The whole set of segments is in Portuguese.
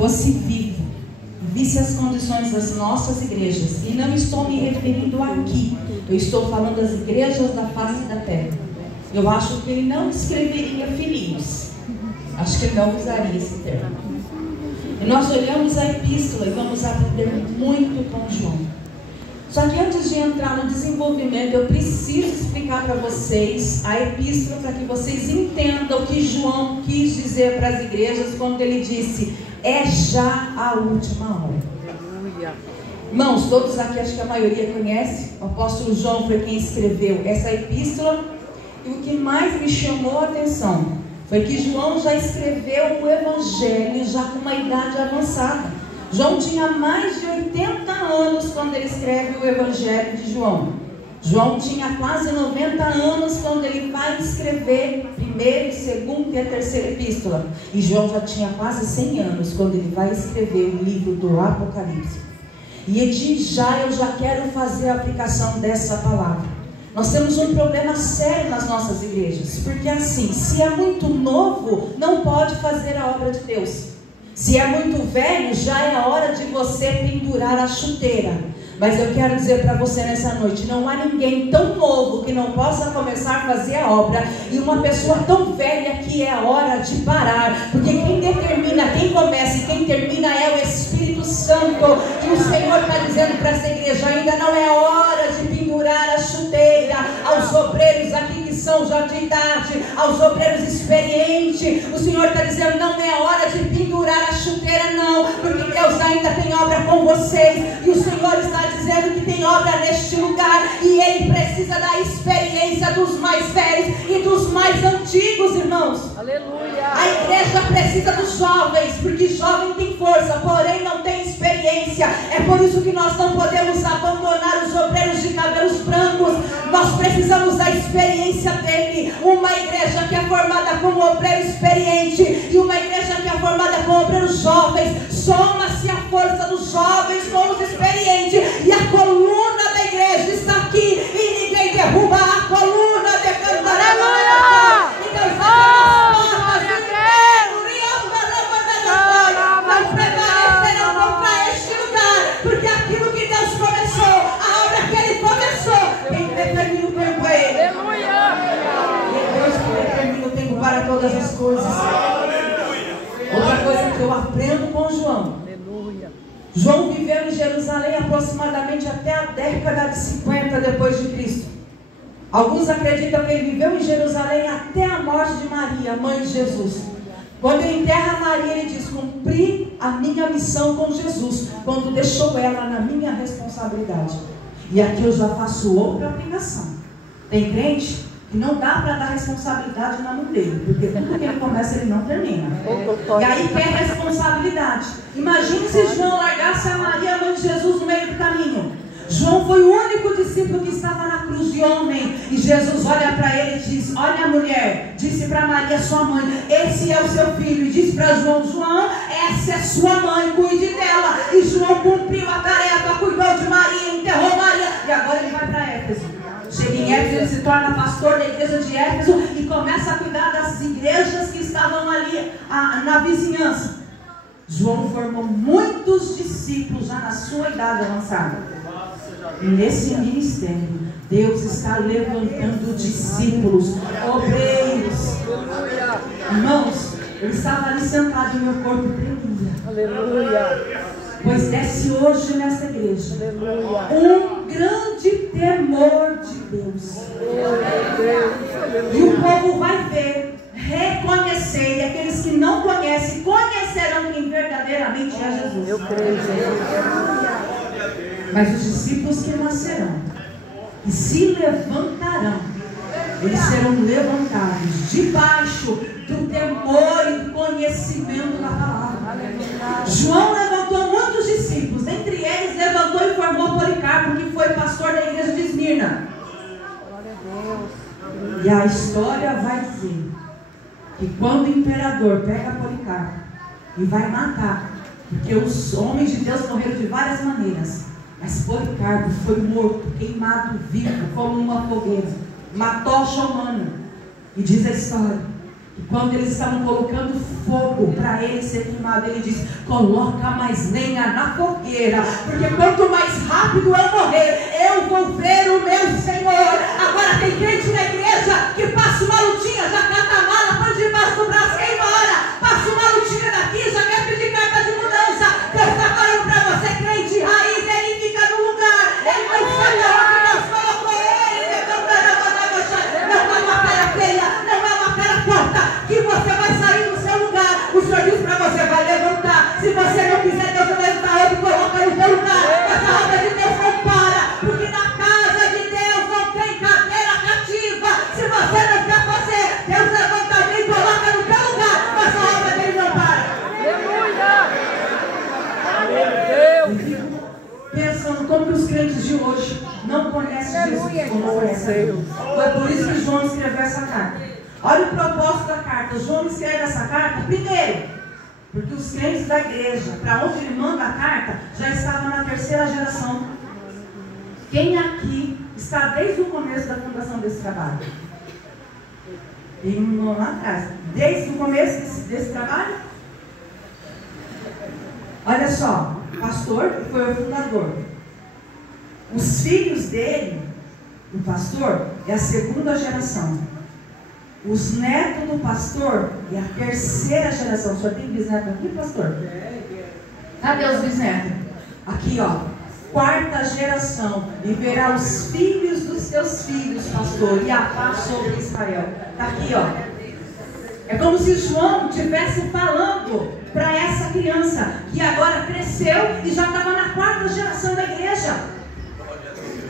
fosse vivo, visse as condições das nossas igrejas, e não estou me referindo aqui, eu estou falando das igrejas da face da terra, eu acho que ele não escreveria filhinhos, acho que ele não usaria esse termo. E nós olhamos a epístola e vamos aprender muito com João. Só que antes de entrar no desenvolvimento, eu preciso explicar para vocês a epístola, para que vocês entendam o que João quis dizer para as igrejas quando ele disse: é já a última hora. Aleluia. Irmãos, todos aqui, acho que a maioria conhece, o apóstolo João foi quem escreveu essa epístola, e o que mais me chamou a atenção foi que João já escreveu o evangelho já com uma idade avançada. João tinha mais de 80 anos quando ele escreve o evangelho de João. João tinha quase 90 anos quando ele vai escrever primeira, segunda e a terceira epístola. E João já tinha quase 100 anos quando ele vai escrever o livro do Apocalipse. E de já eu já quero fazer a aplicação dessa palavra. Nós temos um problema sério nas nossas igrejas, porque assim, se é muito novo, não pode fazer a obra de Deus. Se é muito velho, já é a hora de você pendurar a chuteira. Mas eu quero dizer para você nessa noite, não há ninguém tão novo que não possa começar a fazer a obra, e uma pessoa tão velha que é a hora de parar, porque quem determina, quem começa e quem termina é o Espírito Santo. E o Senhor está dizendo para essa igreja: ainda não é hora de pendurar a chuteira. Aos obreiros aqui que são já de idade, aos obreiros experientes, o Senhor está dizendo: não é hora de pendurar a chuteira, não, porque Deus ainda tem obra com vocês, e o Senhor está dizendo que tem obra neste lugar, e Ele precisa da experiência dos mais velhos e dos mais antigos, irmãos. Aleluia. A igreja precisa dos jovens, porque jovem tem força, porém não tem experiência. É por isso que nós não podemos abandonar os obreiros de cabelos brancos. Nós precisamos da experiência dele. Uma igreja que é formada com um obreiro experiente e uma igreja que é formada com obreiros jovens, soma-se a força dos jovens com os experientes, e a coluna da igreja está aqui, e ninguém derruba a coluna de Cantarela. E Deus não prevalecerão contra este lugar, porque aquilo que Deus começou, a obra que Ele começou, quem determina o tempo é Ele. E Deus que determina o tempo para todas as coisas. Outra coisa que eu aprendo com João: João viveu em Jerusalém aproximadamente até a década de 50 depois de Cristo. Alguns acreditam que ele viveu em Jerusalém até a morte de Maria, mãe de Jesus. Quando ele enterra Maria, ele diz: cumpri a minha missão com Jesus, quando deixou ela na minha responsabilidade. E aqui eu já faço outra aplicação. Tem crente que não dá para dar responsabilidade na mão dele, porque tudo que ele começa ele não termina. E aí quer responsabilidade. Imagine se João largasse a Maria, a mãe de Jesus, no meio do caminho. João foi o único discípulo que estava na cruz de homem, e Jesus olha para ele e diz: olha, mulher, disse para Maria, sua mãe, esse é o seu filho. E disse para João: João, essa é sua mãe, cuide dela. E João cumpriu a tarefa, cuidou de Maria, enterrou Maria, e agora ele vai para Éfeso. Chega em Éfeso, ele se torna pastor da igreja de Éfeso e começa a cuidar das igrejas que estavam ali na vizinhança. João formou muitos discípulos já na sua idade avançada. E nesse ministério, Deus está levantando discípulos, obreiros. Irmãos, eu estava ali sentado e meu corpo tremia. Aleluia. Pois desce hoje nessa igreja um grande temor de Deus. E o povo vai ver, reconhecer, e aqueles que não conhecem, conhecerão quem verdadeiramente é Jesus. Eu creio, mas os discípulos que nascerão e se levantarão, eles serão levantados debaixo do temor e do conhecimento da palavra. João levantou muitos discípulos, entre eles levantou e formou Policarpo, que foi pastor da igreja de Esmirna. E a história vai dizer que quando o imperador pega Policarpo e vai matar, porque os homens de Deus morreram de várias maneiras, mas Policarpo foi morto, queimado vivo, como uma fogueira, uma tocha humana. E diz a história Quando eles estavam colocando fogo para ele ser queimado, ele disse: coloca mais lenha na fogueira, porque quanto mais rápido eu morrer, eu vou ver o meu Senhor. Agora tem crente na igreja que passa uma lutinha, já cata a mala, põe debaixo do braço, quer ir embora, passa uma lutinha daqui, já quer pedir carta de mudança. Deus está falando para você, crente raiz, ele fica no lugar, ele não sai da onde Deus colocou ele. Não é uma cara feia, não é uma cara torta, que você vai sair do seu lugar. O Senhor diz para você: vai levantar. Se você não quiser, Deus vai levantar outro e coloca no seu lugar. Essa obra de Deus não para, porque na casa de Deus não tem cadeira cativa. Se você não quer fazer, Deus levanta alguém e coloca no seu lugar. Essa obra dele não para. Aleluia! Pensando como que os crentes de hoje não conhecem Jesus como conhecem. Foi por isso que João escreveu essa carta. Olha o propósito da carta. João escreve essa carta, primeiro, porque os crentes da igreja, para onde ele manda a carta, já estavam na terceira geração. Quem aqui está desde o começo da fundação desse trabalho? Tem um lá atrás. Desde o começo desse trabalho? Olha só, o pastor foi o fundador. Os filhos dele, o pastor, é a segunda geração. Os netos do pastor é a terceira geração. O senhor tem bisneto aqui, pastor? Cadê os bisnetos? Aqui, ó. Quarta geração. E verá os filhos dos seus filhos, pastor, e a paz sobre Israel. Está aqui, ó. É como se João estivesse falando para essa criança que agora cresceu e já estava na quarta geração da igreja.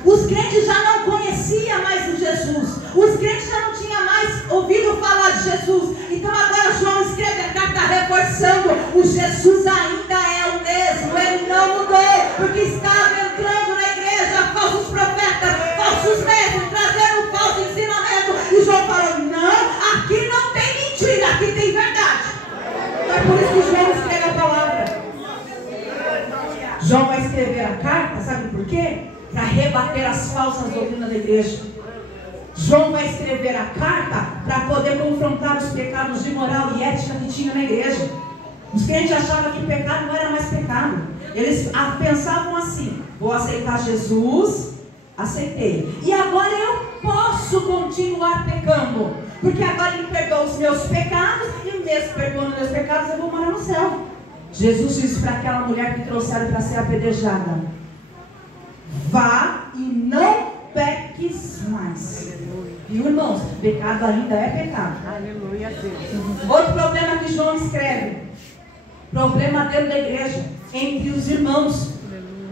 Os crentes já não conheciam mais o Jesus. Os crentes já não tinham mais ouvido falar de Jesus. Então agora João escreve a carta reforçando: o Jesus ainda é o mesmo, ele não mudou, porque estava entrando na igreja falsos profetas, falsos mestres, trazendo falso ensinamento. E João falou: não, aqui não tem mentira, aqui tem verdade. É por isso que João escreve a palavra. João vai escrever a carta, sabe por quê? Para rebater as falsas doutrinas da igreja. João vai escrever a carta para poder confrontar os pecados de moral e ética que tinha na igreja. Os crentes achavam que pecado não era mais pecado. Eles pensavam assim: vou aceitar Jesus, aceitei, e agora eu posso continuar pecando, porque agora ele perdoa os meus pecados, e mesmo perdoando meus pecados eu vou morar no céu. Jesus disse para aquela mulher que trouxeram para ser apedrejada: vá e não peques mais. Viu, irmãos? Pecado ainda é pecado. Aleluia, Deus. Outro problema que João escreve: problema dentro da igreja, entre os irmãos.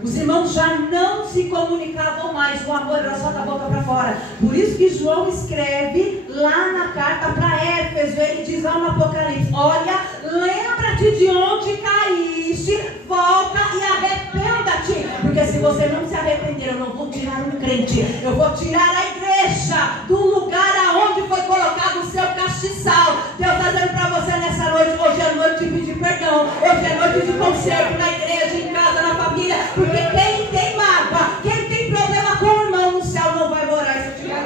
Os irmãos já não se comunicavam mais, o amor era só da boca para fora. Por isso que João escreve lá na carta para Éfeso, ele diz lá no Apocalipse: olha, lembra-te de onde caíste, volta e arrependa-te, porque se você não se arrepender, eu não vou tirar um crente, eu vou tirar a igreja do lugar aonde foi colocado o seu castiçal. Deus está dizendo para você nessa noite: hoje é noite de pedir perdão, hoje é noite de conserto na igreja, em casa, na família, porque quem tem mágoa, quem tem problema com o irmão no céu não vai morar esse dia.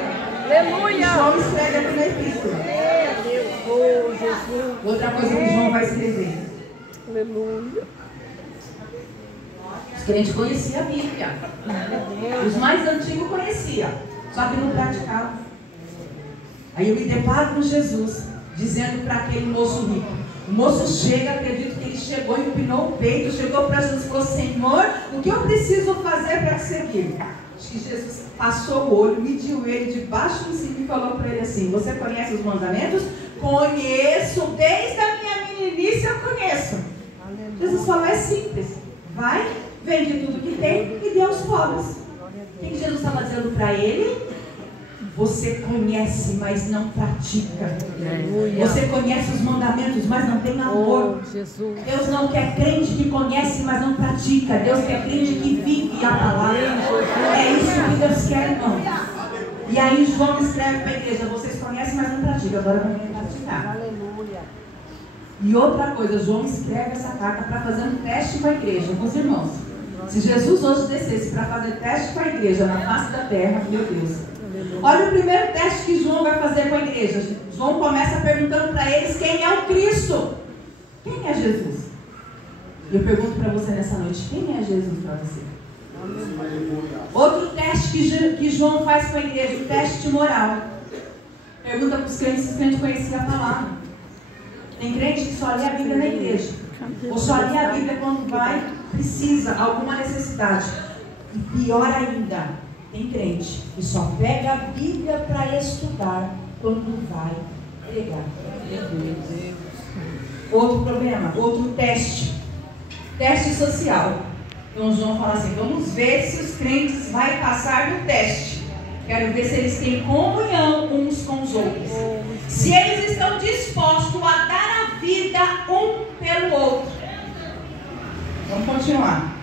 Aleluia! João escreve aqui na epístola. Outra coisa que João vai escrever: aleluia. Os crentes conheciam a Bíblia. Os mais antigos conheciam, só que não praticavam. Aí eu me deparo com Jesus dizendo para aquele moço rico. O moço chega, acredito que ele chegou, empinou o peito, chegou para Jesus e falou: Senhor, o que eu preciso fazer para te seguir? Acho que Jesus passou o olho, mediu ele de baixo em cima e falou para ele assim: você conhece os mandamentos? Conheço, desde a minha meninice eu conheço. Aleluia. Jesus falou: é simples, vai, vende tudo que tem e dê aos pobres. O que Jesus estava dizendo para ele? Você conhece, mas não pratica. Aleluia. Você conhece os mandamentos, mas não tem amor. Deus não quer crente que conhece, mas não pratica. Deus quer crente que vive a palavra. É isso que Deus quer, irmão. E aí João escreve para a igreja: vocês conhecem, mas não praticam. Agora vão praticar. Aleluia. E outra coisa, João escreve essa carta para fazer um teste com a igreja, com os irmãos. Se Jesus hoje descesse para fazer teste com a igreja na face da terra, meu Deus, Olha o primeiro teste que João vai fazer com a igreja. João começa perguntando para eles quem é o Cristo. Quem é Jesus? Eu pergunto para você nessa noite, quem é Jesus para você? Outro teste que João faz com a igreja, o teste moral. Pergunta para os crentes se os crentes conheciam a palavra. Tem crente que só lê a Bíblia na igreja, ou só lê a Bíblia quando precisa, alguma necessidade. E pior ainda, tem crente que só pega a Bíblia para estudar quando vai pregar. Outro problema, outro teste. Teste social. Então João fala assim, vamos ver se os crentes vão passar no teste. Quero ver se eles têm comunhão uns com os outros. Se eles estão dispostos a dar a vida um pelo outro. Vamos continuar.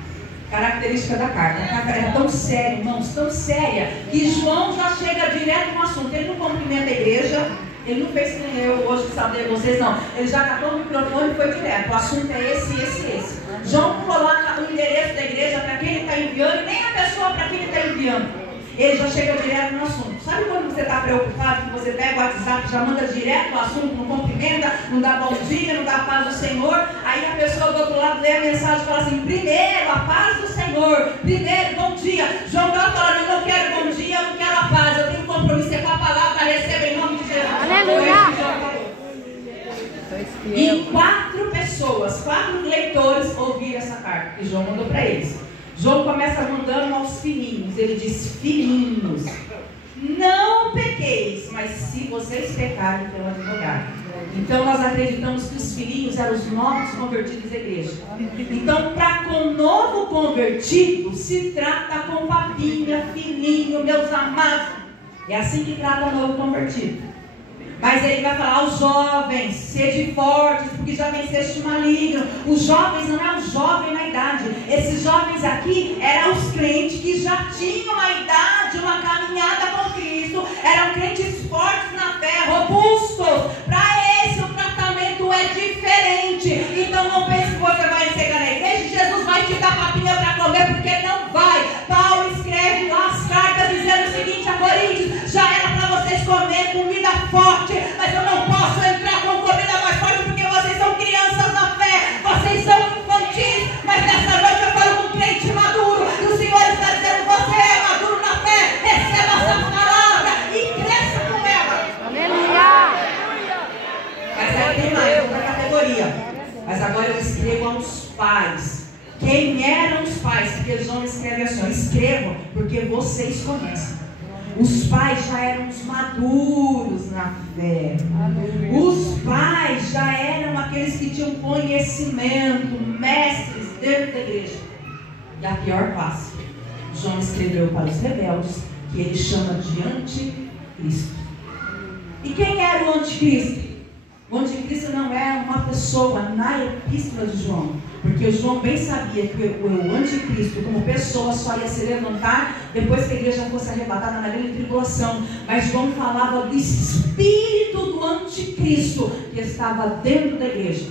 Característica da carta. A carta é tão séria, irmãos, tão séria, que João já chega direto no assunto. Ele não cumprimenta a igreja, ele não fez que nem eu hoje saber vocês, não. Ele já catou o microfone e foi direto. O assunto é esse. João não coloca o endereço da igreja para quem ele está enviando, nem a pessoa para quem ele está enviando. Ele já chega direto no assunto. Sabe quando você está preocupado, que você pega o WhatsApp, já manda direto no assunto, não cumprimenta, não dá bom dia, não dá a paz do Senhor? Aí a pessoa do outro lado lê a mensagem e fala assim, primeiro a paz do Senhor, primeiro bom dia. João está falando, eu não quero bom dia, eu não quero a paz, eu tenho compromisso com a palavra, receba em nome de Jesus. Aleluia! E 4 pessoas, 4 leitores ouviram essa carta que João mandou para eles. João começa mandando aos filhinhos. Ele diz, filhinhos, não pequeis, mas se vocês pecarem, tem um advogado. Então nós acreditamos que os filhinhos eram os novos convertidos da igreja. Então, para com novo convertido, se trata com papinha, filhinho, meus amados. É assim que trata o novo convertido. Mas ele vai falar aos jovens, sede fortes, porque já venceste o maligno. Os jovens não é um jovem na idade. Esses jovens aqui eram os crentes que já tinham uma idade, uma caminhada com Cristo. Eram crentes fortes na fé, robustos. Para esse o tratamento é diferente. Então não pense que você vai chegar na igreja e Jesus vai te dar papinha para comer, porque não vai. Paulo escreve lá as cartas dizendo o seguinte a Coríntios, já era para vocês comer comida forte, mas eu não posso entrar com comida mais forte porque vocês são crianças na fé, vocês são infantis, mas nessa noite eu falo com um crente maduro, e o Senhor está dizendo, você é maduro na fé, receba essa palavra e cresça com ela. Aleluia! Mas aí tem mais outra categoria, mas agora eu escrevo aos pais. Quem eram os pais? Porque João escreve assim, escrevam, porque vocês conhecem. Os pais já eram os maduros na fé. Os pais já eram aqueles que tinham conhecimento, mestres dentro da igreja. E a pior face, João escreveu para os rebeldes, que ele chama de anticristo. E quem era o anticristo? O anticristo não é uma pessoa na epístola de João, porque João bem sabia que o anticristo como pessoa só ia se levantar depois que a igreja fosse arrebatada na grande tribulação. Mas João falava do espírito do anticristo que estava dentro da igreja.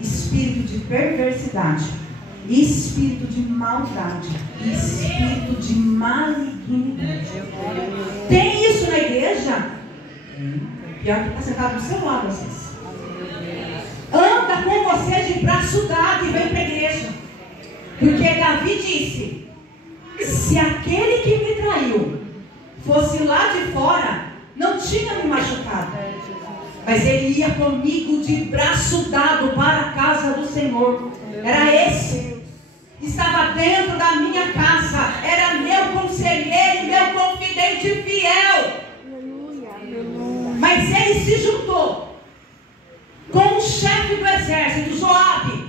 Espírito de perversidade, espírito de maldade, espírito de malignidade. Tem isso na igreja? Pior que está sentado do seu lado às vezes. Anda com você de braço dado e vem para a igreja. Porque Davi disse, se aquele que me traiu fosse lá de fora, não tinha me machucado, mas ele ia comigo de braço dado para a casa do Senhor. Era esse, estava dentro da minha casa, era meu conselheiro, meu confidente fiel. Mas ele se juntou com o chefe do exército, Joabe,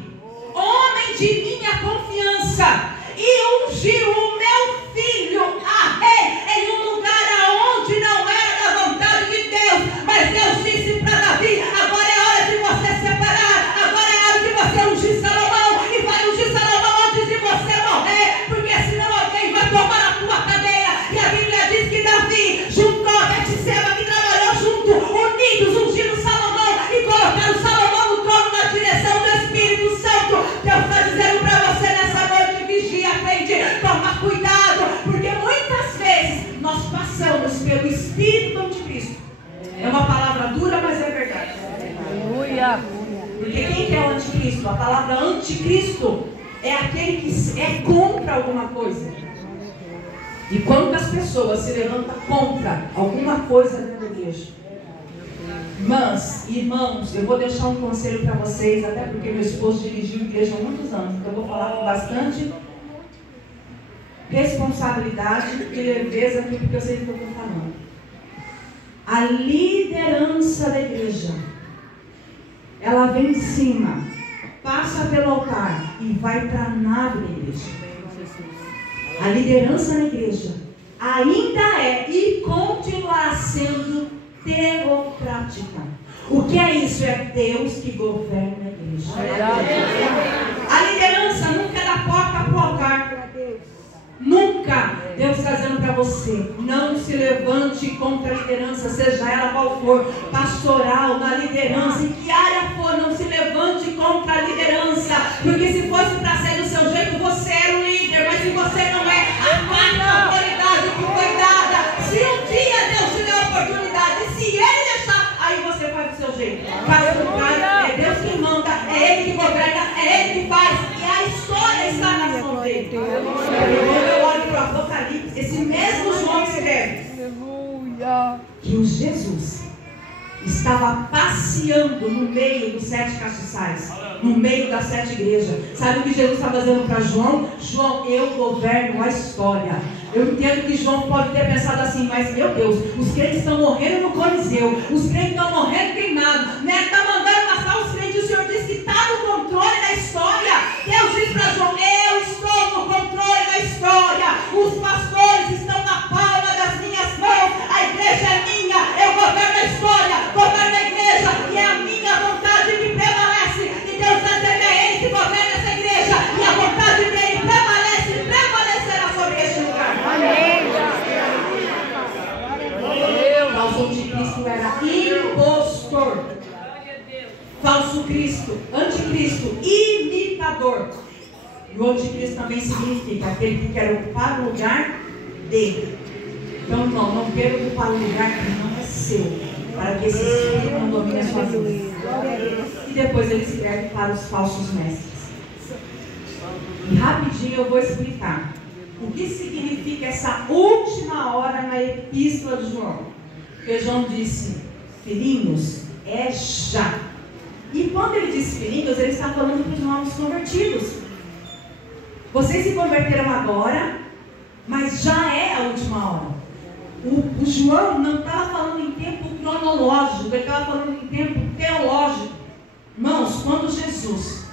homem de minha confiança, e ungiu o meu filho a rei em um lugar aonde não era da vontade de Deus. Mas Deus disse para Davi, agora é hora de você separar, agora é hora de você ungir Salomão, e vai ungir Salomão antes de você morrer, porque senão alguém vai tomar a tua cadeia. E a Bíblia diz que Davi juntou a Betseba, que trabalhou junto, unidos, ungindo Salomão e colocaram Salomão no trono na direção do Espírito Santo. Deus está dizendo para você nessa noite, vigia, aprende, toma cuidado. é aquele que é contra alguma coisa. E quando as pessoas se levantam contra alguma coisa dentro da igreja, irmãos, eu vou deixar um conselho para vocês, até porque meu esposo dirigiu a igreja há muitos anos, então eu vou falar com bastante responsabilidade e leveza aqui, porque eu sei do que eu estou falando. A liderança da igreja, ela vem em cima, passa pelo altar e vai para a nave da igreja. A liderança na igreja ainda é e continuará sendo teocrática. O que é isso? É Deus que governa a igreja. A liderança nunca é da porta para o altar. Nunca. Deus está dizendo para você: não se levante contra a liderança, seja ela qual for, pastoral, na liderança, em que área for, não se levante contra a liderança, porque se fosse para ser do seu jeito, você era o líder, mas se você não é, a quarta autoridade que foi dada, se um dia Deus te deu a oportunidade, se Ele deixar, aí você faz do seu jeito. Caso contrário, é Deus que manda, é Ele que governa, é Ele que faz, e a história está nas mãos dele. Eu olho para o Apocalipse, esse mesmo João escreve que o Jesus estava passeando no meio dos 7 castiçais, no meio das 7 igrejas. Sabe o que Jesus estava dizendo para João? João, eu governo a história. Eu entendo que João pode ter pensado assim, mas meu Deus, os crentes estão morrendo no Coliseu, os crentes estão morrendo queimados, né? Está mandando passar os crentes, o Senhor diz que está no controle da história. Deus diz para João, eu estou no controle da história, os pastores estão na palma das minhas mãos, a igreja é minha, eu governo a história, governo a igreja, e é a minha vontade que prevalece, e Deus está dizendo, é Ele que governa essa igreja, e a vontade dele prevalece e prevalecerá sobre este lugar. Amém. Falso anticristo era impostor. Falso Cristo, anticristo, imitador. E o anticristo também significa aquele que quer ocupar o lugar dele. Então, não quero ocupar o lugar que não é seu, para que esse espírito não domine a sua vida. E depois ele escreve para os falsos mestres. E rapidinho eu vou explicar o que significa essa última hora na epístola de João. Porque João disse, filhinhos, é já. E quando ele disse filhinhos, ele está falando para os novos convertidos. Vocês se converteram agora, mas já é a última hora. O João não estava falando em tempo cronológico, ele estava falando em tempo teológico. Irmãos, quando Jesus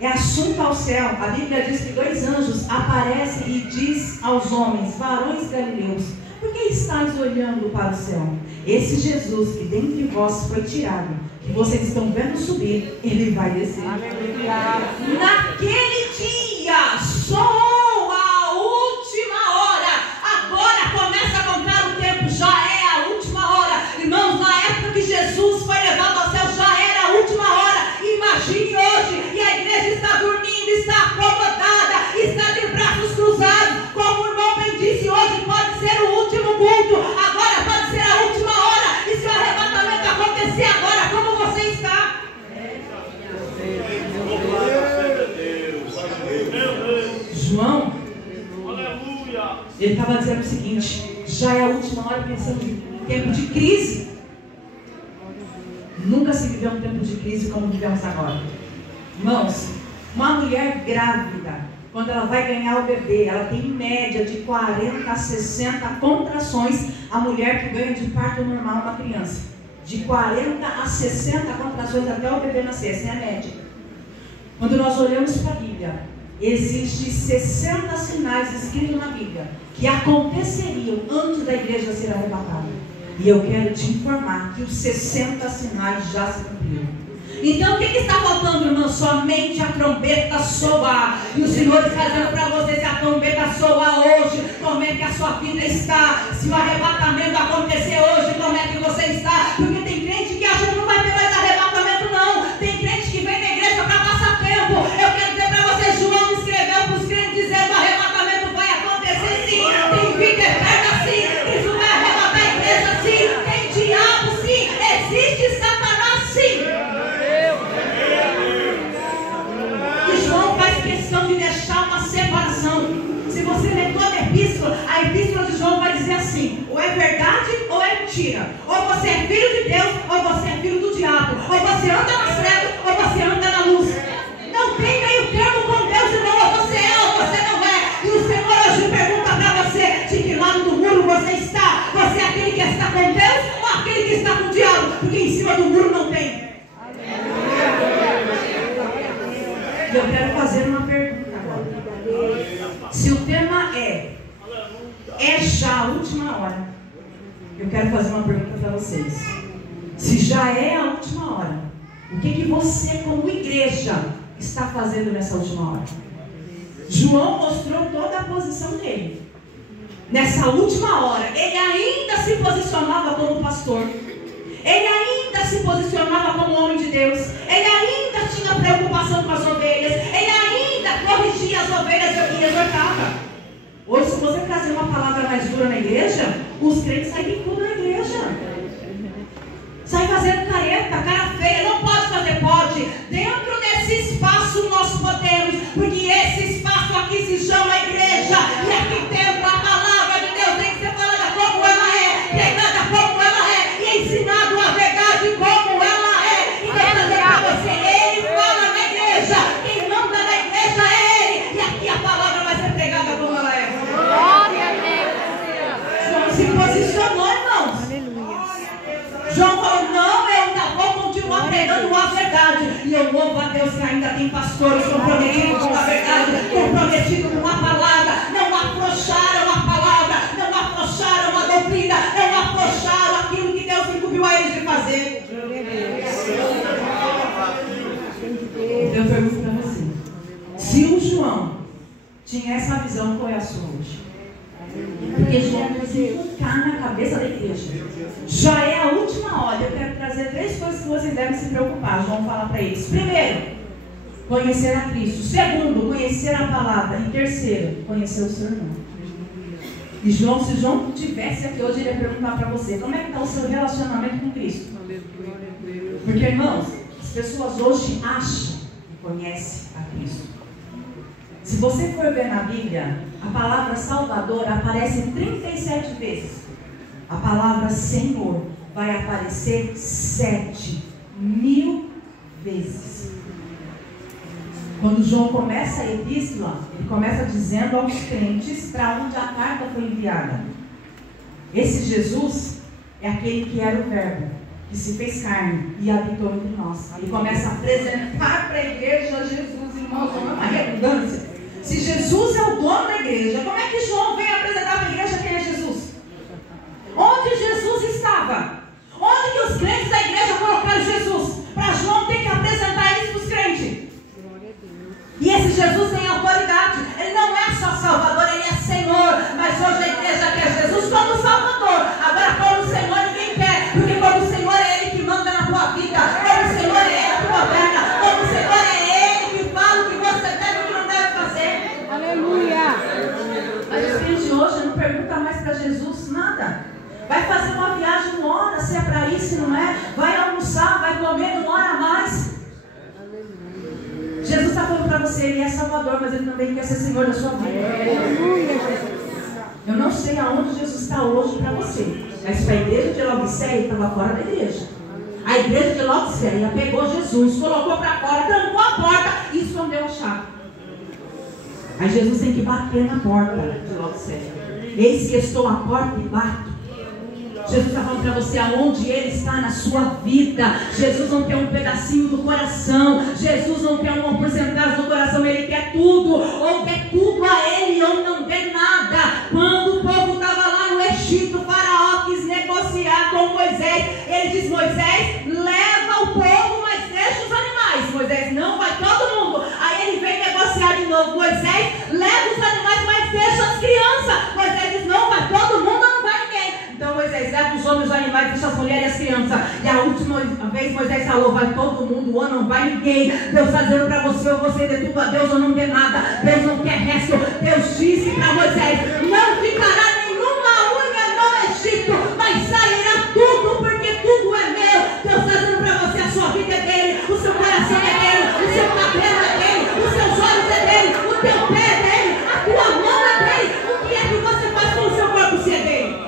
é assunto ao céu, a Bíblia diz que 2 anjos aparecem e diz aos homens, varões galileus, por que estáis olhando para o céu? Esse Jesus que dentre vós foi tirado, que vocês estão vendo subir, ele vai descer. Aleluia. Naquele dia soou a última hora. Agora começa a contar o tempo, já é a última hora. Irmãos, na época que Jesus foi levado ao céu, já era a última hora. Imagine hoje, e a igreja está dormindo, está acomodada, está de braços cruzados. Como o irmão bem disse, hoje pode ser o último culto, agora pode ser a última hora. E se o arrebatamento acontecer agora, como você está? João, ele estava dizendo o seguinte, já é a última hora, pensando em tempo de crise. Nunca se viveu um tempo de crise como vivemos agora. Irmãos, uma mulher grávida, quando ela vai ganhar o bebê, ela tem em média de 40 a 60 contrações. A mulher que ganha de parto normal uma criança, de 40 a 60 contrações até o bebê nascer, essa é a média. Quando nós olhamos para a Bíblia, existem 60 sinais escritos na Bíblia que aconteceriam antes da igreja ser arrebatada. E eu quero te informar que os 60 sinais já se cumpriram. Então o que está faltando, irmão? Somente a trombeta soar. E o Senhor está dizendo para você, se a trombeta soar hoje, como é que a sua vida está? Se o arrebatamento acontecer hoje, como é que você está? Porque tem crente que acha que não vai ter mais arrebatamento, não. Tem crente que vem na igreja para passar tempo. Eu quero dizer para você, João escreveu para os crentes dizendo, o arrebatamento vai acontecer sim. Tem vida eterna sim. Isso vai arrebatar a igreja sim. Tem diabo sim. Existe Satanás sim. E João faz questão de mentira. Ou você é filho de Deus, ou você é filho do diabo. Ou você anda nas trevas, ou você anda na luz. Não tem meio termo com Deus, irmão. Ou você é, ou você não é. E o Senhor hoje pergunta para você: de que lado do muro você está? Você é aquele que está com Deus ou aquele que está com o diabo? Porque em cima do muro não tem. E eu quero fazer uma pergunta agora. Se o tema é já a última hora, eu quero fazer uma pergunta para vocês. Se já é a última hora, o que você como igreja está fazendo nessa última hora? João mostrou toda a posição dele. Nessa última hora, ele ainda se posicionava como pastor. Ele ainda se posicionava como homem de Deus. Ele ainda tinha preocupação com as ovelhas. Ele ainda corrigia as ovelhas e exortava. Hoje, se você trazer uma palavra mais dura na igreja, os crentes saem de tudo na igreja. Sai fazendo careta, cara feia. Não pode fazer, pode. Dentro desse espaço nós podemos, porque esse espaço aqui se chama igreja. E aqui dentro a palavra de Deus tem que ser falada como ela é, pregada como ela é, e ensinado a verdade como ela é. E deixa para você, ele fala na igreja, quem manda na igreja é ele. E aqui a palavra vai ser pregada como ela é. Glória a Deus. João se posicionou, irmãos. João falou: não, eu ainda vou continuar pregando a verdade. E eu louvo a Deus que ainda tem pastores comprometidos com a verdade, comprometidos com a palavra. Não afrouxaram a palavra, não afrouxaram a doutrina, não afrouxaram aquilo que Deus incumbiu a eles de fazer. Eu pergunto para você: se o João tinha essa visão, qual é a sua hoje? Porque João precisa focar na cabeça da igreja. Já é a última hora. Eu quero trazer 3 coisas que vocês devem se preocupar. João fala para eles: primeiro, conhecer a Cristo. Segundo, conhecer a palavra. E terceiro, conhecer o seu irmão. E João, se João estivesse aqui hoje, ele ia perguntar para você: como é que está o seu relacionamento com Cristo? Porque, irmãos, as pessoas hoje acham que conhecem a Cristo. Se você for ver na Bíblia, a palavra Salvador aparece 37 vezes. A palavra Senhor vai aparecer 7.000 vezes. Quando João começa a epístola, ele começa dizendo aos crentes para onde a carta foi enviada. Esse Jesus é aquele que era o Verbo, que se fez carne e habitou entre nós. Ele começa a apresentar para a igreja Jesus, irmãos, uma redundância. Se Jesus é o dono da igreja, como é que João vem apresentar para a igreja quem é Jesus? Onde Jesus estava? Onde que os crentes da igreja colocaram Jesus? Para João ter que apresentar eles para os crentes. E esse Jesus tem autoridade. Ele não é só Salvador, ele é Senhor. Mas hoje a igreja quer Jesus como Salvador. Agora como Senhor ninguém quer. Porque como Senhor é Ele que manda na tua vida. Como Senhor é Ele que governa. Como Senhor é Ele que fala o que você deve e o que não deve fazer. Aleluia. Mas os crentes de hoje não perguntam mais para Jesus nada. Vai fazer uma viagem, não ora se é para ir, se não é. Vai almoçar, vai comer, não ora mais. Jesus está falando para você: Ele é Salvador, mas Ele também quer ser Senhor da sua vida. Eu não sei aonde Jesus está hoje para você, mas para a igreja de Laodiceia, Ele estava fora da igreja. A igreja de Laodiceia pegou Jesus, colocou para fora, trancou a porta e escondeu a chave. Aí Jesus tem que bater na porta de Laodiceia. Eis que estou à porta e bato. Jesus está falando para você aonde Ele está na sua vida. Jesus não quer um pedacinho do coração. Jesus não quer uma porcentagem do coração. Ele quer tudo. Ou quer tudo a Ele ou não quer nada. Quando o povo estava lá no Egito, o faraó quis negociar com Moisés. Ele diz: Moisés, leva o povo, mas deixa os animais. Moisés: não, vai todo mundo. Aí ele vem negociar de novo. Moisés, leva os animais, mas deixa as crianças. Moisés diz: não, vai todo mundo, não vai ninguém. Então Moisés leva os homens, os animais, deixa as mulheres e as crianças. E a última vez Moisés falou: vai todo mundo ou não vai ninguém. Deus está dizendo para você: ou você dê tudo a Deus ou não dê nada. Deus não quer resto. Deus disse para Moisés: não ficará nenhuma unha no Egito, mas sairá tudo, porque tudo é meu. Deus está dizendo para você: a sua vida é dele, o seu coração é dele, o seu cabelo é dele, os seus olhos é dele, o teu pé é dele, a tua mão é dele. O que é que você faz com o seu corpo se é dele?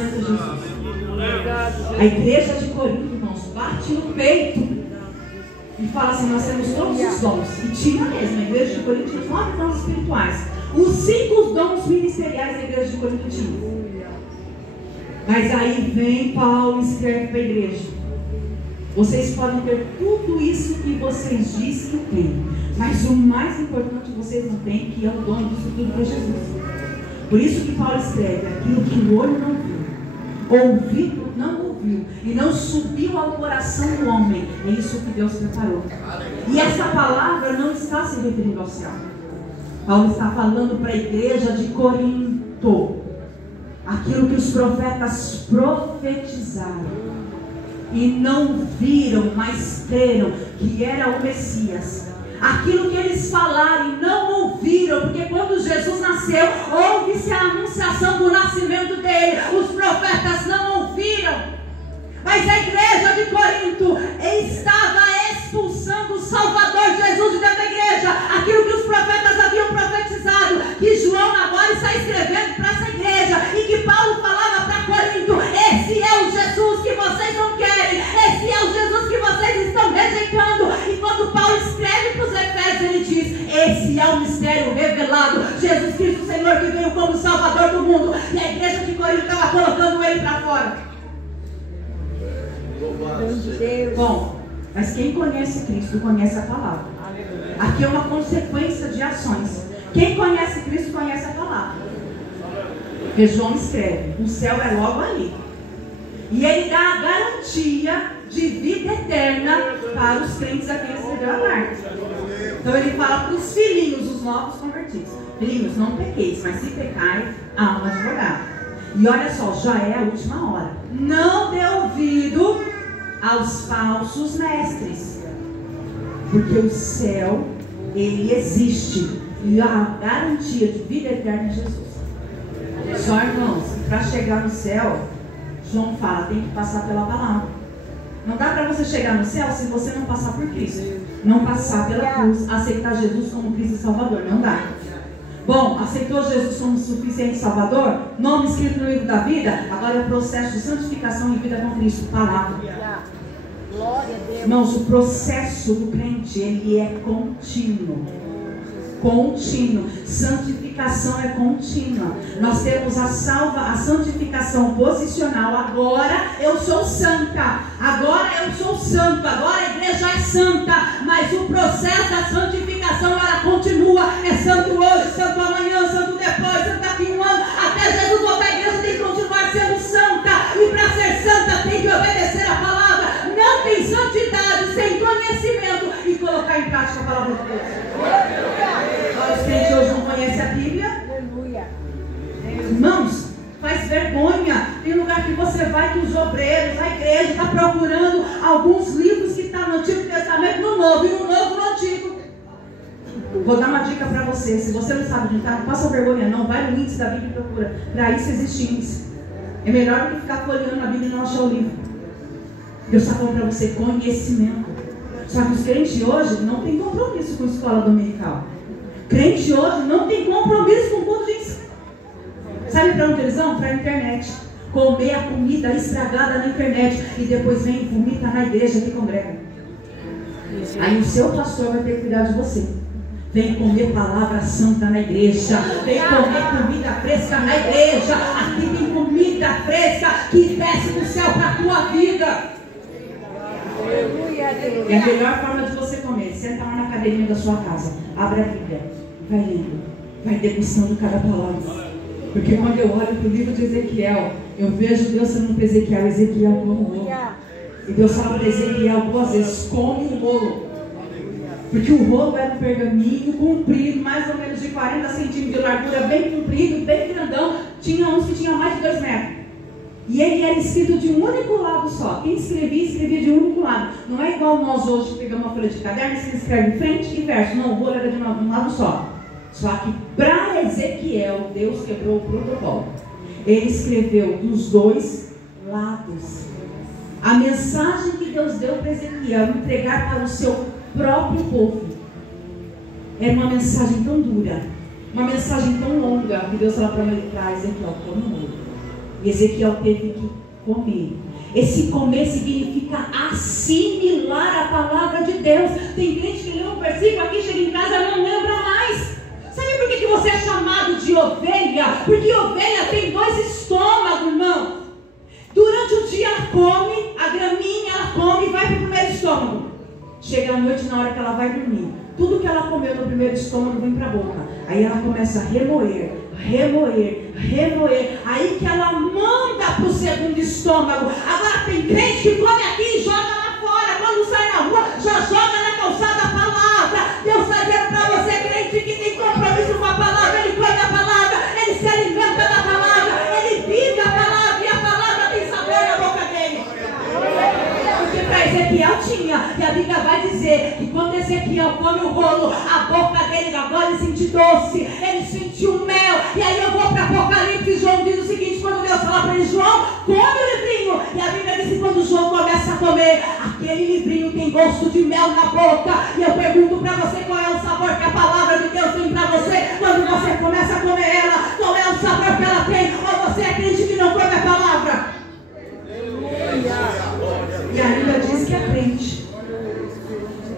representa Jesus. A igreja de Corinto, irmãos, bate no peito e fala assim: nós temos todos os dons. E tinha mesmo, a igreja de Corinto tinha 9 dons espirituais. Os 5 dons ministeriais da igreja de Corinto tinha. Mas aí vem Paulo e escreve para a igreja: vocês podem ter tudo isso que vocês dizem que tem, mas o mais importante vocês não têm, que é o dono disso tudo, que é Jesus. Por isso que Paulo escreve: aquilo que o olho não viu, ouvido não ouviu, e não subiu ao coração do homem, é isso que Deus preparou. E essa palavra não está se referindo ao céu. Paulo está falando para a igreja de Corinto aquilo que os profetas profetizaram e não viram, mas creram que era o Messias. Aquilo que eles falaram e não ouviram, porque quando Jesus nasceu, houve-se a anunciação do nascimento dele. Os profetas não ouviram, mas a igreja de Corinto estava expulsando o Salvador Jesus de dentro da igreja. Aquilo que os profetas haviam profetizado, que João agora está escrevendo para essa igreja, e que Paulo falava para Corinto: esse é o Jesus que vocês não querem, esse é o Jesus que vocês estão rejeitando. E quando Paulo escreve para os Efésios, ele diz: esse é o mistério revelado, Jesus Cristo, o Senhor, que veio como Salvador do mundo. E a igreja de Corinto estava colocando ele para fora. Bom, mas quem conhece Cristo conhece a palavra. Aqui é uma consequência de ações. Quem conhece Cristo conhece a palavra. Porque João escreve: o céu é logo ali. E ele dá a garantia de vida eterna para os crentes a quem ele escreveu a carta. Então ele fala para os filhinhos, os novos convertidos: filhinhos, não pequeis, mas se pecai, há um advogado. E olha só, já é a última hora. Não dê ouvido aos falsos mestres, porque o céu, ele existe, e a garantia de vida eterna é Jesus. Só, irmãos, para chegar no céu, João fala, tem que passar pela palavra. Não dá para você chegar no céu se você não passar por Cristo, não passar pela cruz, aceitar Jesus como Cristo e Salvador. Não dá. Bom, aceitou Jesus como suficiente Salvador, nome escrito no livro da vida, agora é o processo de santificação e vida com Cristo, palavra. Glória a Deus. Irmãos, o processo do crente, ele é contínuo. Contínuo. Santificação é contínua. Nós temos a santificação posicional. Agora eu sou santa. Agora eu sou santo. Agora a igreja é santa. Mas o processo da santificação, ela continua. É santo hoje, santo amanhã, santo depois, santo daqui um ano. Até Jesus voltar, a igreja tem que continuar sendo santa. E para ser santa tem que obedecer a palavra. Não tem santidade sem conhecimento e colocar em prática a palavra de Deus. Os crentes hoje não conhecem a Bíblia. Aleluia. Irmãos, faz vergonha. Tem lugar que você vai, que os obreiros, a igreja está procurando alguns livros que estão no Antigo Testamento, no Novo, e no Novo no Antigo. Vou dar uma dica para você. Se você não sabe onde está, não passa vergonha não. Vai no índice da Bíblia e procura. Para isso existe índice. É melhor do que ficar folheando a Bíblia e não achar o livro. Deus está falando para você conhecimento. Só que os crentes hoje não têm compromisso com a escola dominical. Crente hoje não tem compromisso com o culto de ensino. Sabe para onde eles vão? Para a internet. Comer a comida estragada na internet. E depois vem e vomita na igreja que congrega. Aí o seu pastor vai ter que cuidar de você. Vem comer palavra santa na igreja. Vem comer comida fresca na igreja. Aqui tem comida fresca que desce do céu para a tua vida. E a melhor forma de você comer: senta lá na cadeirinha da sua casa, abre a Bíblia, vai lendo, vai degustando cada palavra. Porque quando eu olho para o livro de Ezequiel, eu vejo Deus falando para Ezequiel: Ezequiel, come o rolo. E Deus fala para Ezequiel duas vezes: come o rolo. Porque o rolo era um pergaminho comprido, mais ou menos de 40 centímetros de largura, bem comprido, bem grandão. Tinha uns que tinham mais de 2 metros. E ele era escrito de um único lado só. Quem escrevia de um único lado. Não é igual nós hoje que pegamos uma folha de caderno e se escreve frente e verso. Não, o rolo era de um lado só. Só que para Ezequiel, Deus quebrou o protocolo. Ele escreveu dos 2 lados. A mensagem que Deus deu para Ezequiel entregar para o seu próprio povo era uma mensagem tão dura, uma mensagem tão longa, que Deus falou para Ezequiel: come o rolo. Ezequiel teve que comer. Esse comer significa assimilar a palavra de Deus. Tem gente que lê um versículo aqui, chega em casa e não lembra mais. Sabe por que você é chamado de ovelha? Porque ovelha tem 2 estômagos, irmão. Durante o dia ela come, a graminha ela come e vai para o primeiro estômago. Chega à noite, na hora que ela vai dormir, tudo que ela comeu no primeiro estômago vem para a boca. Aí ela começa a remoer. Aí que ela manda para o segundo estômago. Agora tem crente que come aqui e joga lá fora. Quando sai na rua, já joga na calçada a palavra. Deus está dizendo para você, crente que tem compromisso com a palavra, ele come a palavra, ele se alimenta da palavra, ele vive a palavra e a palavra tem sabor na boca dele. Porque para Ezequiel tinha, e a Bíblia vai dizer que quando Ezequiel come o rolo, a boca dele agora ele sentiu doce, ele sentiu mel. E aí eu vou para Apocalipse, João diz o seguinte, quando Deus fala para ele, João, come o livrinho. E a Bíblia diz que quando João começa a comer, aquele livrinho tem gosto de mel na boca. E eu pergunto para você, qual é o sabor que a palavra de Deus tem para você? Quando você começa a comer ela, qual é o sabor que ela tem? Ou você é crente que não come a palavra? E a Bíblia diz que é crente.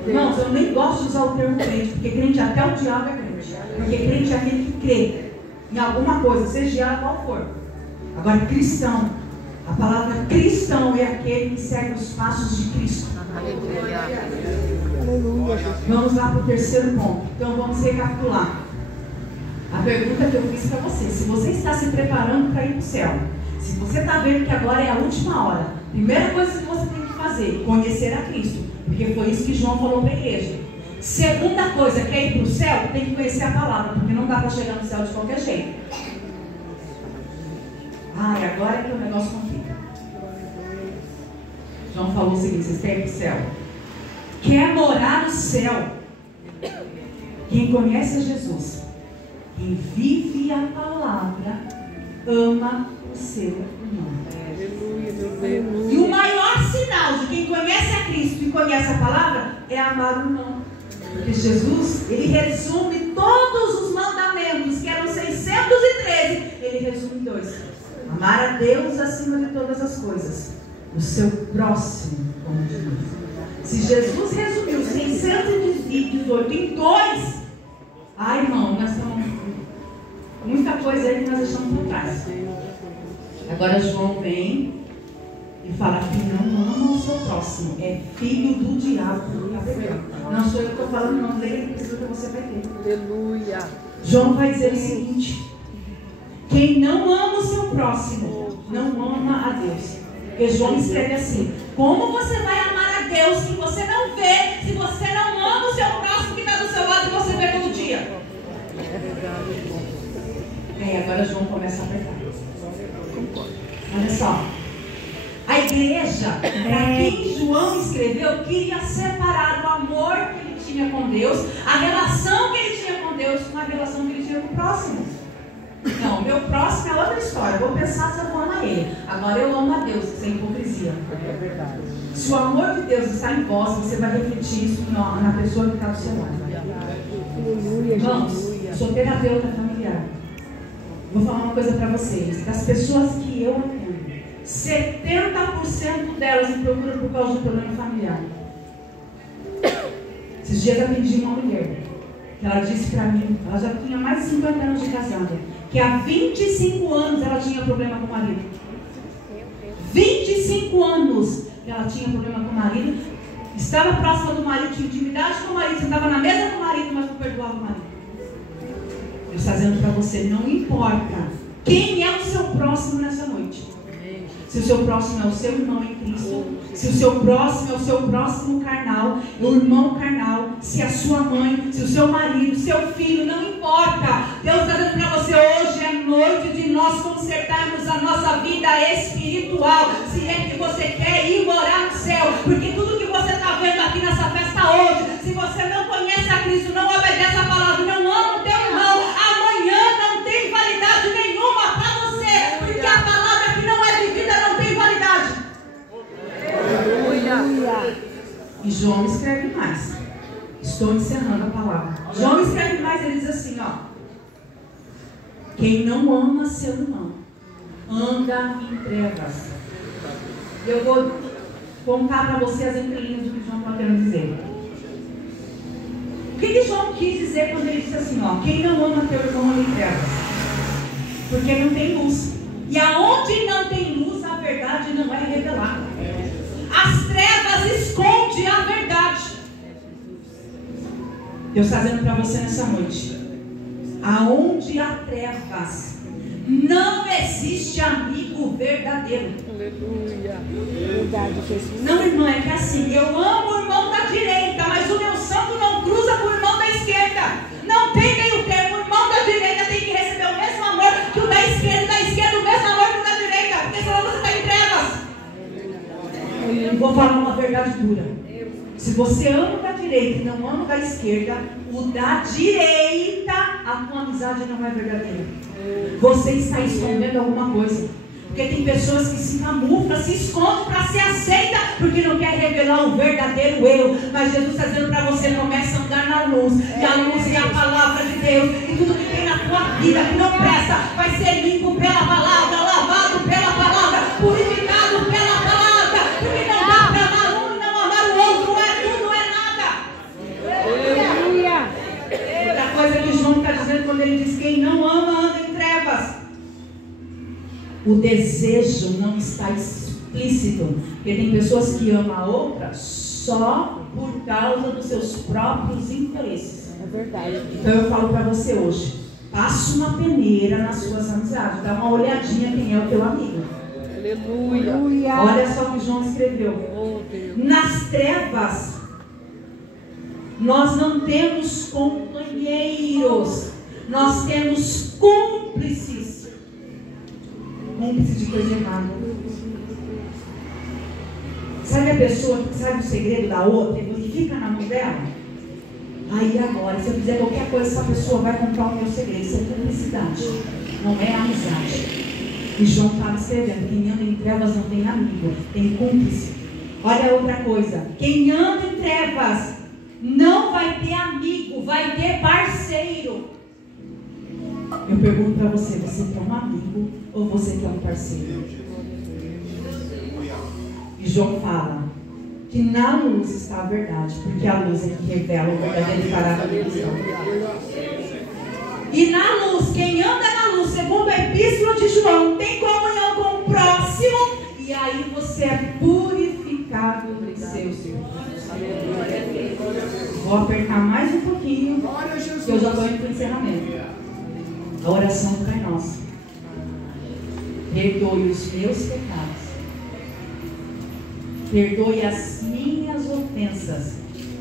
Irmãos, eu nem gosto de usar o termo crente, porque crente até o diabo é crente. Porque crente é aquele que crê em alguma coisa, seja ela qual for. Agora, cristão, a palavra cristão é aquele que segue os passos de Cristo. Vamos lá para o terceiro ponto. Então vamos recapitular. A pergunta que eu fiz para você: se você está se preparando para ir para o céu, se você está vendo que agora é a última hora, primeira coisa que você tem que fazer, conhecer a Cristo, porque foi isso que João falou para a igreja. Segunda coisa, quer ir para o céu, tem que conhecer a palavra, porque não dá para chegar no céu de qualquer jeito. Ai, agora é que o negócio complica. João falou o seguinte: vocês querem ir para o céu? Quer morar no céu? Quem conhece a Jesus, quem vive a palavra, ama o seu irmão. E o maior sinal de quem conhece a Cristo e conhece a palavra é amar o irmão. Porque Jesus, ele resume todos os mandamentos, que eram 613, ele resume em 2: amar a Deus acima de todas as coisas, o seu próximo como Deus. Se Jesus resumiu 618 em 2, ai, irmão, nós estamos muita coisa aí que nós deixamos por trás. Agora João vem e fala que não ama o seu próximo, é filho do diabo. Não sou eu que estou falando, não. Leia que você vai ter. Aleluia. João vai dizer o seguinte: quem não ama o seu próximo, não ama a Deus. Porque João escreve assim: como você vai amar a Deus que você não vê, se você não ama o seu próximo que está do seu lado e você vê todo dia? Agora João começa a apertar. Olha só. A igreja, para quem João escreveu, queria separar o amor que ele tinha com Deus, a relação que ele tinha com Deus, com a relação que ele tinha com o próximo. Não, meu próximo é outra história. Vou pensar se eu vou amar ele. Agora eu amo a Deus, sem hipocrisia. É verdade. Se o amor de Deus está em vós, você vai refletir isso na pessoa que está do seu lado. Irmãos, eu sou terapeuta familiar. Vou falar uma coisa para vocês. Das pessoas que eu atendo, 70% delas me procuram por causa do problema familiar. Esses dias eu atendi uma mulher que ela disse para mim, ela já tinha mais de 50 anos de casada, que há 25 anos ela tinha problema com o marido. 25 anos que ela tinha problema com o marido, estava próxima do marido, tinha intimidade com o marido, estava na mesa com o marido, mas não perdoava o marido. Eu estou dizendo para você, não importa quem é o seu próximo nessa noite. Se o seu próximo é o seu irmão em Cristo, se o seu próximo é o seu próximo carnal, o irmão carnal, se a sua mãe, se o seu marido, seu filho, não importa. Deus está dizendo para você, hoje é noite de nós consertarmos a nossa vida espiritual. Se é que você quer ir morar no céu, porque tudo que você está vendo aqui nessa festa hoje, se você não conhece a Cristo, não obedece a palavra, não ama o teu irmão, amanhã não tem validade nenhuma para você, porque a palavra que não é vivida não tem validade. Aleluia. E João escreve mais. Estou encerrando a palavra. João escreve mais, ele diz assim, ó: quem não ama seu irmão, anda em trevas. Eu vou contar para você as entrelinhas do que João está querendo dizer. O que João quis dizer quando ele disse assim, ó, quem não ama teu irmão anda em trevas? Porque não tem luz. E aonde não tem luz, a verdade não é revelada. As trevas escondem a verdade. Deus está dizendo para você nessa noite, aonde há trevas, não existe amigo verdadeiro. Aleluia. Verdade, Jesus. Não, irmão, é que assim, eu amo o irmão da direita, mas o meu santo não cruza com o irmão da esquerda. Não tem meio termo. O irmão da direita tem que receber o mesmo amor que o da esquerda o mesmo amor que o da direita, porque senão você está em trevas. Eu vou falar uma verdade dura. Se você ama o da direita e não ama o da esquerda, o da direita, a tua amizade não é verdadeira. Você está escondendo alguma coisa. Porque tem pessoas que se camuflam, se escondem para ser aceita, porque não quer revelar o verdadeiro eu. Mas Jesus está dizendo para você, comece a andar na luz. E a luz é a palavra de Deus. E tudo que tem na tua vida que não presta, vai ser limpo pela palavra, lavado pela palavra, purificado pela palavra. Porque não dá para amar um e não amar o outro. Não é tudo, não é nada. Aleluia. Outra coisa que João está dizendo quando ele diz, quem não ama anda em trevas. O desejo não está explícito. Porque tem pessoas que amam a outra só por causa dos seus próprios interesses. É verdade. Então eu falo para você hoje, passe uma peneira nas suas amizades. Dá uma olhadinha quem é o teu amigo. Aleluia. Olha só o que João escreveu. Nas trevas nós não temos companheiros, nós temos cúmplices. Cúmplice de coisa errada. Sabe a pessoa que sabe o segredo da outra e fica na mão dela? Aí agora, se eu fizer qualquer coisa, essa pessoa vai comprar o meu segredo. Isso é cumplicidade, não é amizade. E João estava escrevendo, quem anda em trevas não tem amigo, tem cúmplice. Olha outra coisa, quem anda em trevas não vai ter amigo, vai ter parceiro. Eu pergunto para você, você quer um amigo ou você quer um parceiro? E João fala que na luz está a verdade, porque a luz é que revela o verdadeiro caráter de Deus. E na luz, quem anda na luz, segundo a epístola de João, tem comunhão com o próximo, e aí você é purificado dos seus irmãos. Vou apertar mais um pouquinho, que eu já estou indo para o encerramento. A oração do Pai Nosso. Perdoe os meus pecados. Perdoe as minhas ofensas,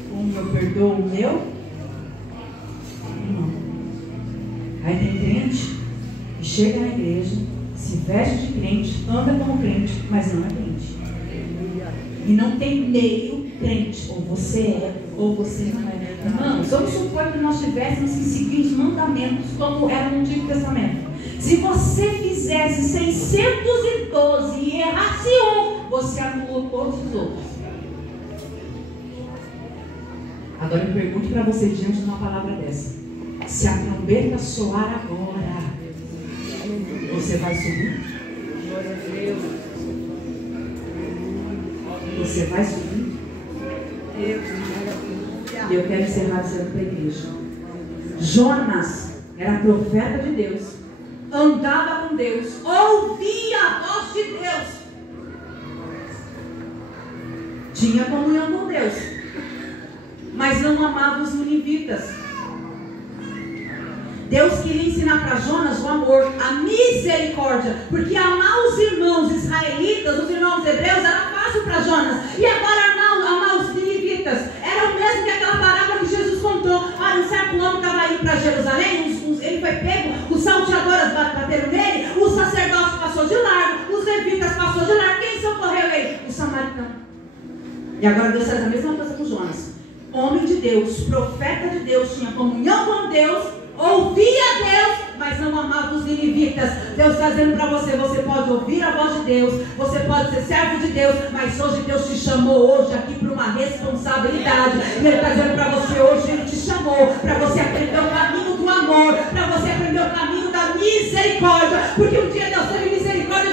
como eu perdoo o meu irmão. Aí tem crente que chega na igreja, se veste de crente, anda como crente, mas não é crente. E não tem meio crente. Ou você é, ou você não é. Irmãos, vamos supor que nós tivéssemos que seguir os mandamentos como era no Antigo Testamento. Se você fizesse 612 e errasse um, você anulou todos os outros. Agora eu pergunto para você diante de uma palavra dessa. Se a trombeta soar agora, você vai subir? Você vai subir? E eu quero encerrar dizendo para a igreja. Jonas era profeta de Deus, andava com Deus, ouvia a voz de Deus, tinha comunhão com Deus, mas não amava os ninivitas. Deus queria ensinar para Jonas o amor, a misericórdia, porque amar os irmãos israelitas, os irmãos hebreus, era fácil para Jonas. E agora amar os ninivitas era o mesmo que aquela parábola que Jesus contou. Olha, um certo homem estava indo para Jerusalém, ele foi pego, os salteadores bateram nele, o sacerdote passou de largo, os levitas passou de largo. Quem socorreu ele? O samaritano. E agora Deus faz a mesma coisa com Jonas. Homem de Deus, profeta de Deus, tinha comunhão com Deus, ouvia Deus, mas não amava os ninivitas. Deus está dizendo para você, você pode ouvir a voz de Deus, você pode ser servo de Deus, mas hoje Deus te chamou hoje aqui para uma responsabilidade. Ele está dizendo para você hoje, Ele te chamou para você aprender o caminho do amor, para você aprender o caminho da misericórdia, porque um dia Deus teve misericórdia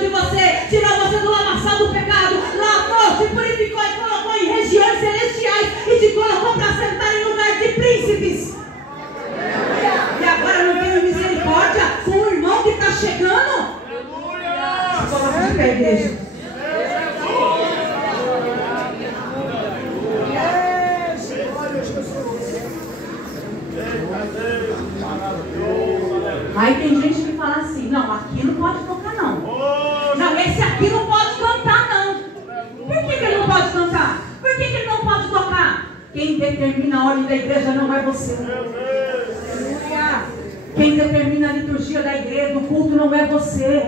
determina a ordem da igreja não é você. Quem determina a liturgia da igreja, do culto, não é você.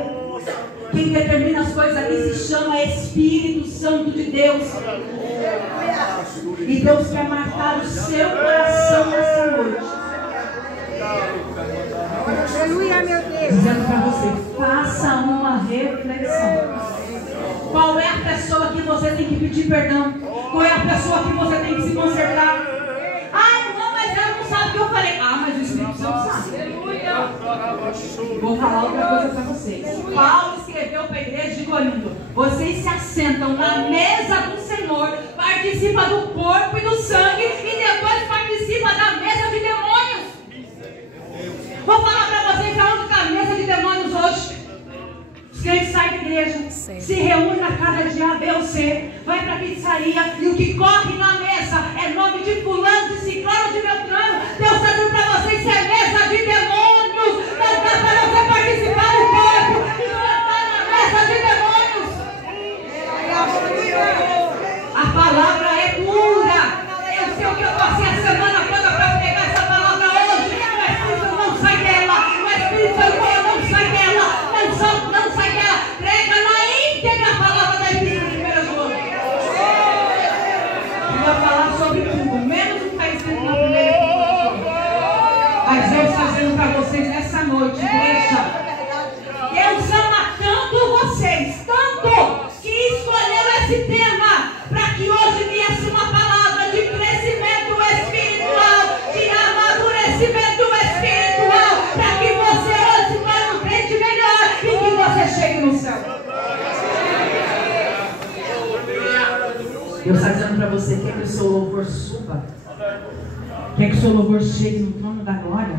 Quem determina as coisas ali se chama Espírito Santo de Deus. E Deus quer marcar o seu coração nessa noite. Aleluia, meu Deus. Dizendo para você, faça uma reflexão. Qual é a pessoa que você tem que pedir perdão? Qual é a pessoa que você tem que se consertar? Ah, não, mas ela não sabe o que eu falei. Ah, mas o Espírito Santo sabe. Vou falar outra coisa para vocês. Paulo escreveu para a igreja de Corinto: vocês se assentam na mesa do Senhor, participam do corpo e do sangue, e depois participam da mesa de demônios. Vou falar para vocês aonde está a mesa de demônios hoje. Os crentes saem da igreja, se reúnem na casa de A, B ou C, vai para a pizzaria, e o que corre na mesa é nome de fulano, de ciclano, de beltrano. Deus está dizendo para vocês, isso é mesa de demônios. Não dá para você participar do corpo e não entrar na mesa de demônios. A palavra é pura. Eu sei o que eu passei a semana toda para pegar essa palavra hoje. O Espírito não sai dela, o Espírito não sai dela. Não sai dela, prega na íntegra a palavra da Epístola de 1 João. Eu vou falar sobre tudo, menos o que está escrito na primeira Epístola. Mas Deus está dizendo para vocês nessa noite, igreja, Deus ama tanto vocês, tanto, que escolheu esse tema para que hoje viesse uma palavra de crescimento espiritual, de amadurecimento espiritual, para que você hoje se torne um crente melhor e que você chegue no céu. Deus está dizendo para você: quer que o seu louvor suba? Quer que o seu louvor chegue no trono da glória?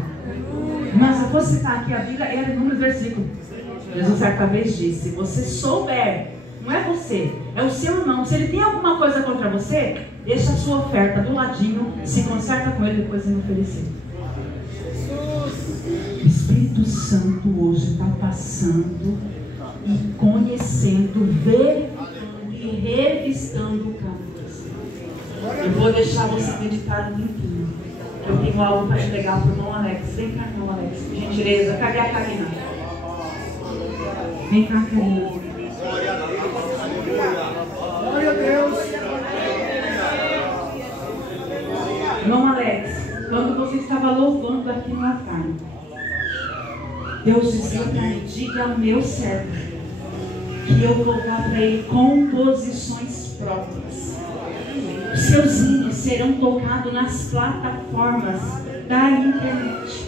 Mas eu vou citar aqui a Bíblia, era em números versículos. Jesus certa vez disse: se você souber, não é você, é o seu irmão, se ele tem alguma coisa contra você, deixa a sua oferta do ladinho, se conserta com ele, depois ele oferecer. O Espírito Santo hoje está passando e conhecendo, verificando e revistando o campo. Eu vou deixar você meditar um tempinho. Eu tenho algo para entregar para o irmão Alex. Vem cá, irmão Alex, por gentileza. Cadê a Karina? Vem cá, Karina. Glória a Deus. Irmão Alex, quando você estava louvando aqui no altar, Deus dizia para ele: diga ao meu servo que eu vou dar para ele composições próprias. Os seus hinos serão tocados nas plataformas da internet.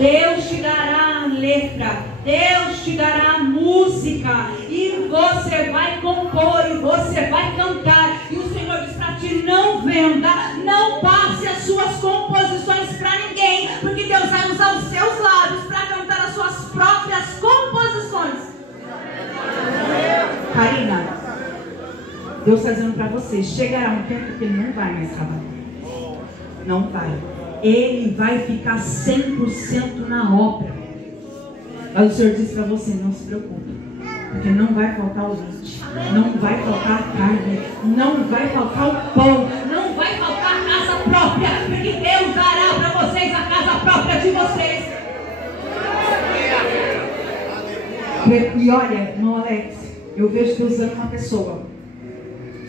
Deus te dará a letra, Deus te dará a música, e você vai compor, e você vai cantar. E o Senhor diz para ti: não venda, não passe as suas composições para ninguém, porque Deus vai usar os seus lábios para cantar as suas próprias composições. Karina, Deus está dizendo para você: chegará um tempo que ele não vai mais trabalhar. Não vai. Ele vai ficar 100% na obra. Mas o Senhor disse para você: não se preocupe, porque não vai faltar o leite, não vai faltar a carne, não vai faltar o pão, não vai faltar a casa própria, porque Deus dará para vocês a casa própria de vocês. E olha, irmão Alex, eu vejo Deus usando uma pessoa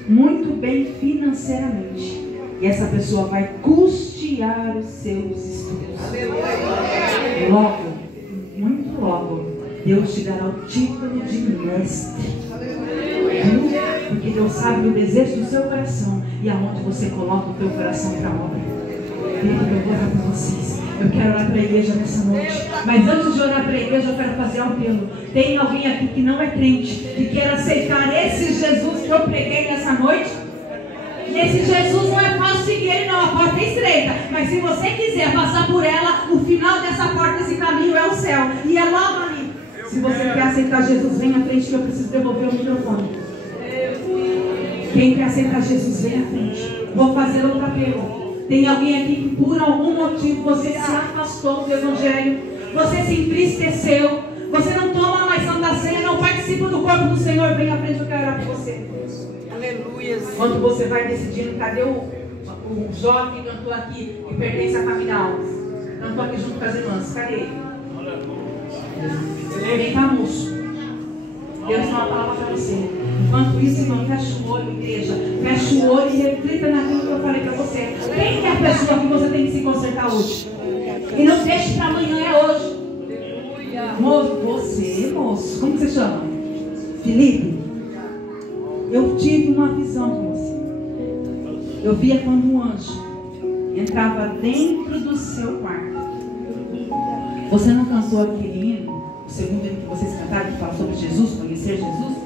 muito bem financeiramente, e essa pessoa vai custear os seus estudos. Logo, muito logo, Deus te dará o título de mestre. Porque Deus sabe o desejo do seu coração e aonde você coloca o teu coração para a obra. Eu vou orar para vocês. Eu quero orar para a igreja nessa noite. Mas antes de orar para a igreja, eu quero fazer um apelo. Tem alguém aqui que não é crente, que quer aceitar esse Jesus que eu preguei nessa noite? Esse Jesus não é fácil seguir ele, não. A porta é estreita, mas se você quiser passar por ela, o final dessa porta, desse caminho é o céu, e é logo ali. Se você quer aceitar Jesus, vem à frente, que eu preciso devolver o microfone. Quem quer aceitar Jesus, vem à frente. Vou fazer outro apelo. Tem alguém aqui que por algum motivo você se afastou do evangelho, você se entristeceu, você não toma mais Santa Ceia, não participa do corpo do Senhor? Vem à frente, eu quero orar por você. Aleluia. Quando você vai decidindo, cadê o o jovem cantou aqui, que pertence à família Alves. Cantou aqui junto com as irmãs. Cadê ele? Ele está moço. Deus tem uma palavra para você. Enquanto isso, irmão, fecha o olho, igreja. Fecha o olho e reflita naquilo que eu falei para você. Quem é a pessoa que você tem que se consertar hoje? E não deixe para amanhã, é hoje. Moço, você, moço, como você chama? Felipe, eu tive uma visão com você. Eu via quando um anjo entrava dentro do seu quarto. Você não cantou aquele hino, o segundo hino que vocês cantaram, que fala sobre Jesus, conhecer Jesus?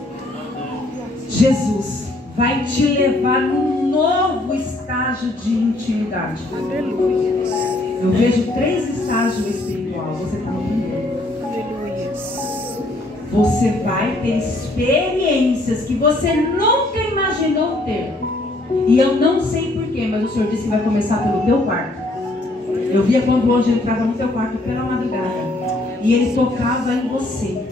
Jesus vai te levar num novo estágio de intimidade. Eu vejo 3 estágios espirituais, você está no primeiro. Você vai ter experiências que você nunca imaginou ter. E eu não sei porquê, mas o Senhor disse que vai começar pelo teu quarto. Eu via quando o anjo entrava no teu quarto pela madrugada e ele tocava em você.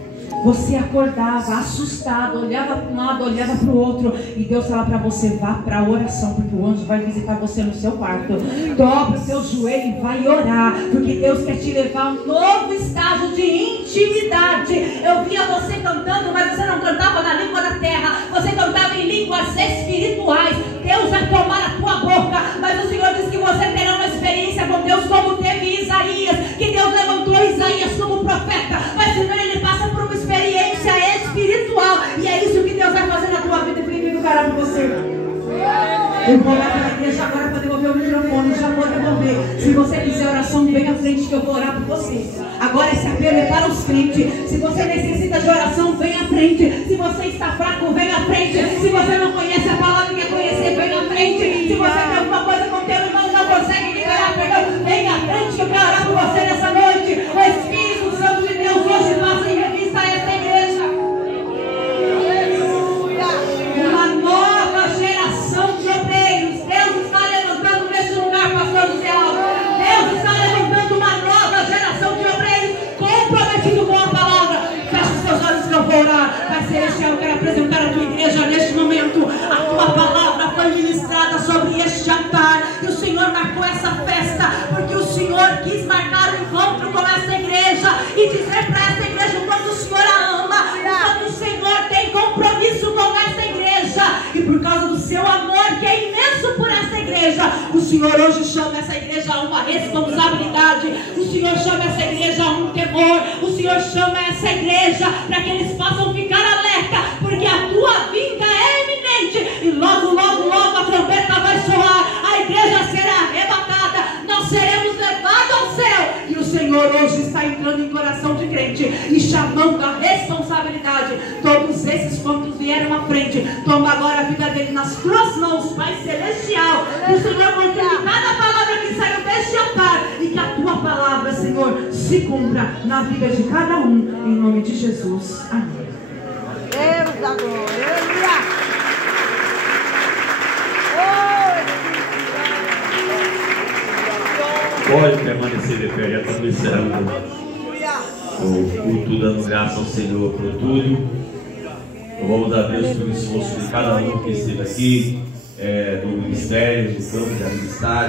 Você acordava assustado, olhava para um lado, olhava para o outro, e Deus fala para você: vá para a oração, porque o anjo vai visitar você no seu quarto. Dobra o seu joelho e vai orar, porque Deus quer te levar a um novo estágio de intimidade. Eu via você cantando, mas você não cantava na língua da terra, você cantava em línguas espirituais. Deus vai tomar a tua boca, mas o Senhor diz que você terá uma experiência com Deus como teve Isaías, que Deus levantou Isaías como profeta, mas senão ele passa por uma experiência espiritual, e é isso que Deus vai fazer na tua vida. Felipe, eu quero para você. Eu vou orar pela igreja agora para devolver o microfone, já vou devolver. Se você quiser oração, vem à frente que eu vou orar por você. Agora esse apelo é para os crentes. Se você necessita de oração, vem à frente. Se você está fraco, vem à frente. Se você não conhece a palavra e quer conhecer, vem à frente. Se você tem alguma coisa com teu irmão e não consegue liberar perdão, vem à frente que eu quero orar por você nessa noite. O Espírito Santo de Deus hoje passa em revista a esta igreja. Uma nova geração de obreiros. Deus está levantando neste lugar, pastor José Alves. Deus está levantando uma nova geração de obreiros comprometido com a palavra. Feche os seus olhos que eu vou orar. Pai celestial, eu quero apresentar a tua igreja neste momento. A tua palavra foi ministrada sobre este altar, e o Senhor marcou essa festa porque o Senhor quis marcar o encontro com essa igreja e dizer para essa igreja o quanto o Senhor a ama, o quanto o Senhor tem compromisso com essa igreja, e por causa do seu amor que é imenso por essa igreja, o Senhor hoje chama essa igreja a uma responsabilidade. O Senhor chama essa igreja a um temor. O Senhor chama essa igreja para que eles possam ficar alerta, porque a tua vinda é iminente, e logo, logo, logo a trombeta vai soar, a igreja será arrebatada, nós seremos levados ao céu. E o Senhor hoje está entrando em coração de crente e chamando a responsabilidade. Todos esses quantos vieram à frente, toma agora a vida dele nas tuas mãos, Pai celestial. E o Senhor confirme cada palavra que saiu deste altar, e que a tua palavra, Senhor, se cumpra na vida de cada um, em nome de Jesus. Amém. Deus da glória. Pode permanecer de pé, já estamos encerrando o culto, dando graça ao Senhor por tudo. Louvamos a Deus pelo esforço de cada um que esteve aqui, do ministério, do campo de administrar.